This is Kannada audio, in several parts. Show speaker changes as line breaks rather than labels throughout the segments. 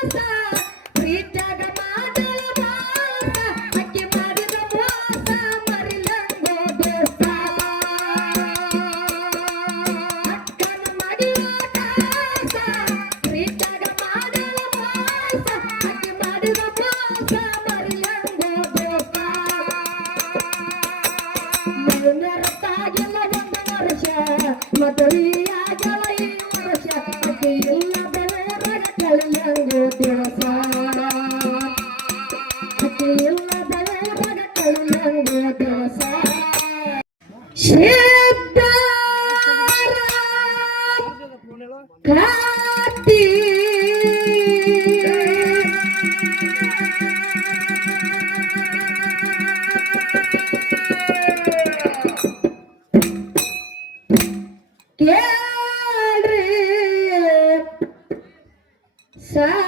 Santa. ಕೇಳ್ರಿ. ಸರಿಯಾಗಿ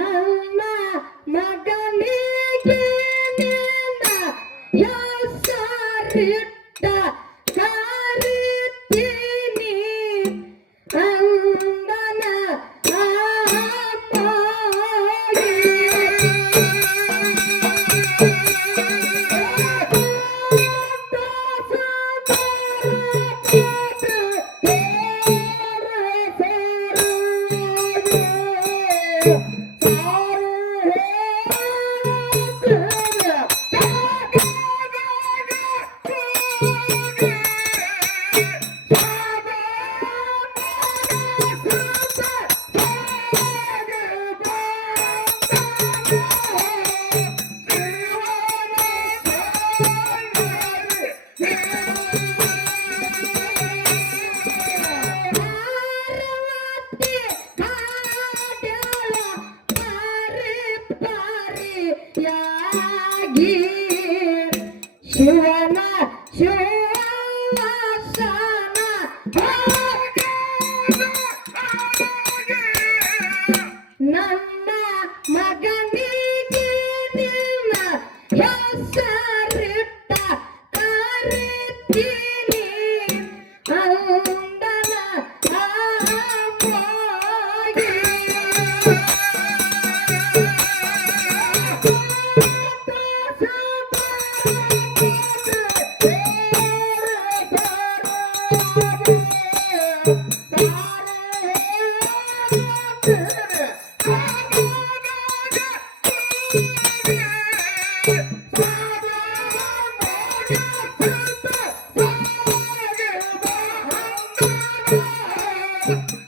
ನನ್ನ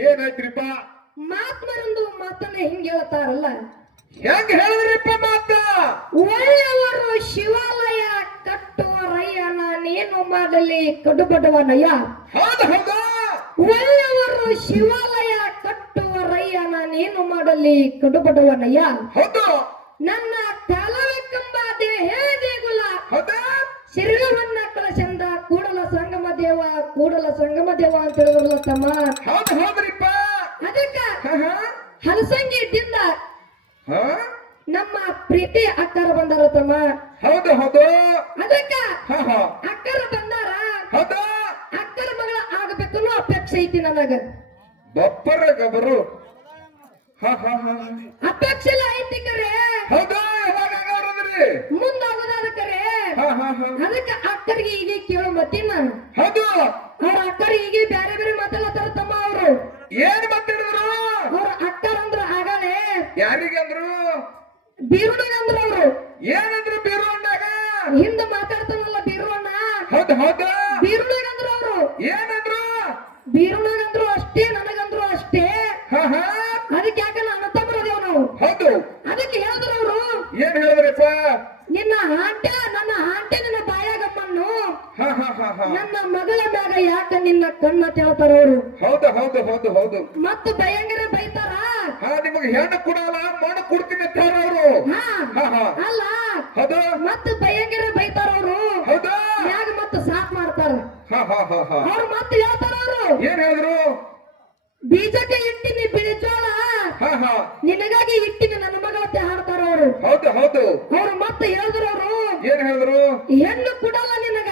ಏನಾಯ್ತ್ರಿಪ್ಪ?
ಮಹಾತ್ಮರೊಂದು ಮಾತನ್ನ ಹಿಂಗ ಹೇಳ್ತಾರಲ್ಲ.
ಹೆಂಗ್ ಹೇಳಿದ್ರಿಪ್ಪ ಮಾತ?
ಒಳ್ಳೆಯವರು ಶಿವಾಲಯ ಕಟ್ಟುವರಯ್ಯ ನಾನೇನು ಮಾಡಲಿ ಕಡುಬಡವನಯ್ಯ
ಹೌದು ಹೌದು.
ಒಳ್ಳೆಯವರು ಶಿವಾಲಯ ಕಟ್ಟುವರಯ್ಯ ನೀನು ಮಾಡಲಿ ಕಡುಬಡವನಯ್ಯ.
ಹೌದು.
ನನ್ನ ತಲವೆಕ್ಕಂಬ ದೇಹೇ ದೇಗುಲ. ಶಿರವನ್ನ ಕಳಶಂದ ಕೂಡಲ ಸಂಗಮ ದೇವ ಕೂಡಲ ಸಂಗಮ ದೇವ ಅಂತ ಹೇಳಿದ್ರಲ್ಲ ತಮ್ಮ?
ಹೌದು ಹೌದ್ರಿಪ್ಪ.
ಅದಕ್ಕ
ಹ, ಹ.
ನಮ್ಮ ಪ್ರೀತಿ ಅಕ್ಕರ ಬಂದಾರ ತಮ್ಮ.
ಹೌದು ಹೌದು.
ಅದಕ್ಕ. ಅಕ್ಕರ ಬಂದಾರ.
ಹೌದು
ಅಕ್ಕರ ಮಗಳ ಆಗಬೇಕು ಅಪೇಕ್ಷೆ ಐತಿ ನನಗ?
ಬಪ್ಪರ ಗಬರು
ಅಪೇಕ್ಷೆ ಎಲ್ಲ ಐತಿ ಕರೆ. ಮುಂದಾಗೋದಾದ ಕರೆ.
ಹ
ಅಕ್ಕರಿಗೆ ಈಗ ಕೇಳೋ ಮತ್ತಿನ
ಹೌದು.
ಅವ್ರ ಅಕ್ಕರಿಗೆ ಈಗ ಬೇರೆ ಬೇರೆ ಮಾತಾಡ್ತಾರ ತಮ್ಮ ಅವರು.
ಏನ್ ಮಾತಾಡಿದ್ರು?
ಅವ್ರ ಅಕ್ಕರ ಅಂದ್ರ ಆಗಲೇ
ಯಾರಿಗಂದ್ರು
ಬೀರುಣಗ ಅಂದ್ರ ಅವರು.
ಏನಂದ್ರು ಬೀರು ಅಂದಾಗ
ಹಿಂದ ಮಾತಾಡ್ತಾನಲ್ಲ ಬೀರುಣ್ಣ.
ಹೌದು ಹೌದು
ಬೀರುಣಗ ಅಂದ್ರ ಅವರು
ಏನಂದ್ರು
ಬೀರುಣಗಂದ್ರು ಅಷ್ಟೇ ನನಗಂದ್ರು ಅಷ್ಟೇ
ಹ ಹ
ಅದಕ್ಕೆ ಯಾಕೆ ನನ್ನ ತಮ್ಮರದೇವ್ ನಾವು
ಹೌದು
ಅದಕ್ಕೆ ಹೇಳಿದ್ರು ಅವರು
ಏನ್ ಹೇಳಿದ್ರಪ್ಪ
ನಿನ್ನ ಹಾಂಟೆ ನನ್ನ ಹಾಂಟೆ ನಿನ್ನ ಬಾಯಾಗಮ್ಮನ್ನು
ಹ ಹ ಹ ಹ
ನನ್ನ ಮಗಳ ಮ್ಯಾಗ ಯಾಕ ನಿನ್ನ ಕಣ್ಣ ಹೇಳ್ತಾರ ಅವರು
ಹೌದು ಹೌದು.
ಮತ್ತು ಭಯಂಕರ ಬೈತಾರ?
ಹಾ ನಿಮಗೆ ಹೆಣ್ಣು ಕೊಡಲ್ಲ ಮಣ್ಣು ಕೊಡ್ತೀನಿ ಅಂತಾರ ಅವರು
ಹಾ
ಹಾ ಹಾ.
ಅಲ್ಲ.
ಹೌದು.
ಮತ್ತು ಭಯಂಕರ ಬೈತಾರ ಅವರು.
ಹೌದು.
ಮ್ಯಾಗ ಮತ್ತು ಸಾಕ್ ಮಾಡ್ತಾರ. ಅವ್ರು ಮತ್ತೆ ಹೇಳ್ತಾರ ಅವರು.
ಏನ್ ಹೇಳಿದ್ರು?
ಬೀಜಕ್ಕೆ ಇಟ್ಟಿನಿ ಬಿಳಿ ಜೋಳ
ಹಾ ಹಾ.
ನಿನಗಾಗಿ ಇಟ್ಟಿನಿ ನನ್ನ ಮಗಳತ್ತೆ ಹಾಡ್ತಾರ ಅವರು.
ಹೌದು ಹೌದು.
ಅವ್ರು ಮತ್ತೆ ಹೇಳಿದ್ರು ಅವರು.
ಏನ್ ಹೇಳಿದ್ರು?
ಹೆಣ್ಣು ಕೊಡಲ್ಲ ನಿನಗ.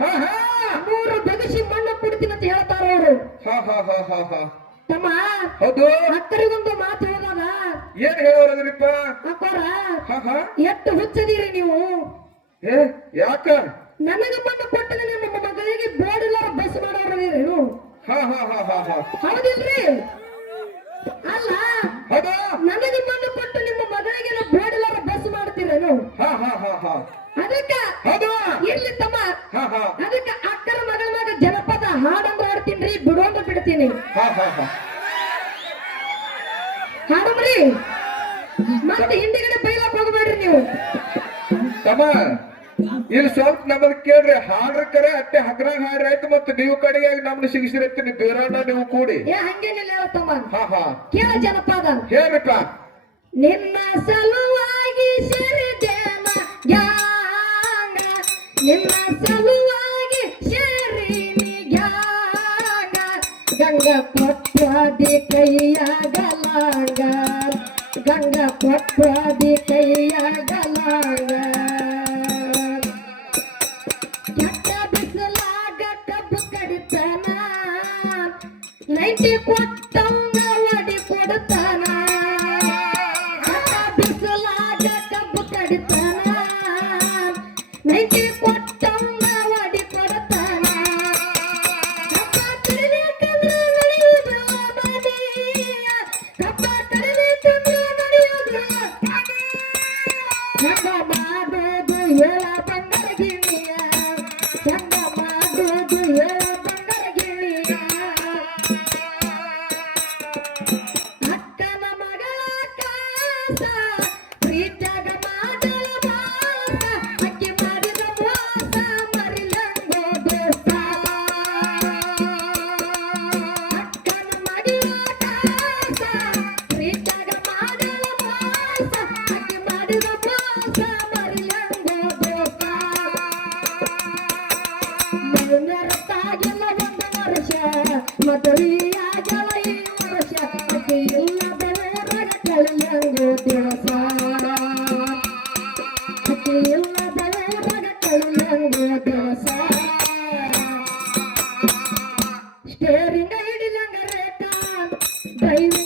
ಹಾ ಹಾ.
ಮೂರು ಬಗಸಿ ಮಣ್ಣು ಕೊಡ್ತೀನಿ ಅಂತ ಹೇಳ್ತಾರ ಅವರು
ಹಾ ಹಾ ಹಾ ಹಾ ಹಾ.
ತಮ್ಮ
ಹೌದು.
ಮಾತು ಹೇಳೋದ
ಏನ್ ಹೇಳೋರದ್ರಿಪ್ಪ
ಅಕ್ಕೋರ
ಹಾ ಹಾ.
ಎಷ್ಟು ಹುಚ್ಚದಿರಿ ನೀವು.
ಏ ಯಾಕ?
ನನಗ ಮಣ್ಣು ಕೊಟ್ಟರೆ ನಿಮ್ಮ ಮಗಳಿಗೆ ಬೋರ್ಡ್ ಬಸ್ ಮಾಡೋರು
ಹಾ ಹಾ ಹಾ ಹಾ ಹಾ.
ಹೌದಿಲ್ರಿ? ಅಲ್ಲ
ಹೌದು.
ನನಗೆ ಮಣ್ಣು ಕೊಟ್ಟು ನಿಮ್ಮ ಮಗಳಿಗೆ ಬೋರ್ಡ್ ಬಸ್ ಮಾಡ್ತೀರೇನು?
ಹಾ ಹಾ ಹಾ ಹಾ.
ಅದಕ್ಕ
ಹೌದು.
ಇರ್ಲಿ ತಮ್ಮ.
ಹಾ ಹಾ.
ಅದಕ್ಕ ಅಕ್ಕರ ಮಗಳ ಮಗ ಜನಪದ ಹಾಡಂದ್ರ ಹಾಡ್ತೀನಿ ಬಿಡೋಂದ್ರ ಬಿಡ್ತೀನಿ ಹಾಡಮ್ರಿ ಮತ್ತೆ ಹಿಂದಿಗಡೆ ಬೈಲಕ್ ಹೋಗ್ಬೇಡ್ರಿ ನೀವು.
ತಮ್ಮ ಇಲ್ಲಿ ಸ್ವಲ್ಪ ನಮ್ಮ ಕೇಳ್ರಿ. ಹಾಡ್ರ ಕರೆ ಅಟ್ಟೆ ಹಗ್ರಾಗ ಹಾಡ್ರಿ ಆಯ್ತು ಮತ್ತೆ ನೀವು ಕಡೆಗೆ ನಮ್ನ ಸಿಗಿಸಿರತ್ತೀನಿ. ಬೇರಣ್ಣ ನೀವು ಕೂಡಿ.
ಏ ಹಂಗೇನಿಲ್ಲ ತಮ್ಮ.
ಹಾ ಹಾ.
ಕೇಳ ಜನಪದ.
ಹೇಳ್ರಿಪ್ಪ.
ನಿನ್ನ ಸಲುವಾಗಿ ಸರಿದೇನ ಯಾನ ನಿಮ್ಮ ಸಲುವಾಗಿ ಗಂಗ ಕೊಟ್ಟಾದಿ ಕೈಯಾಗಲಾಗ ಗಂಗ ಕೊಟ್ಟಾದಿ ಕೈಯಾಗಲಾಗ Bye.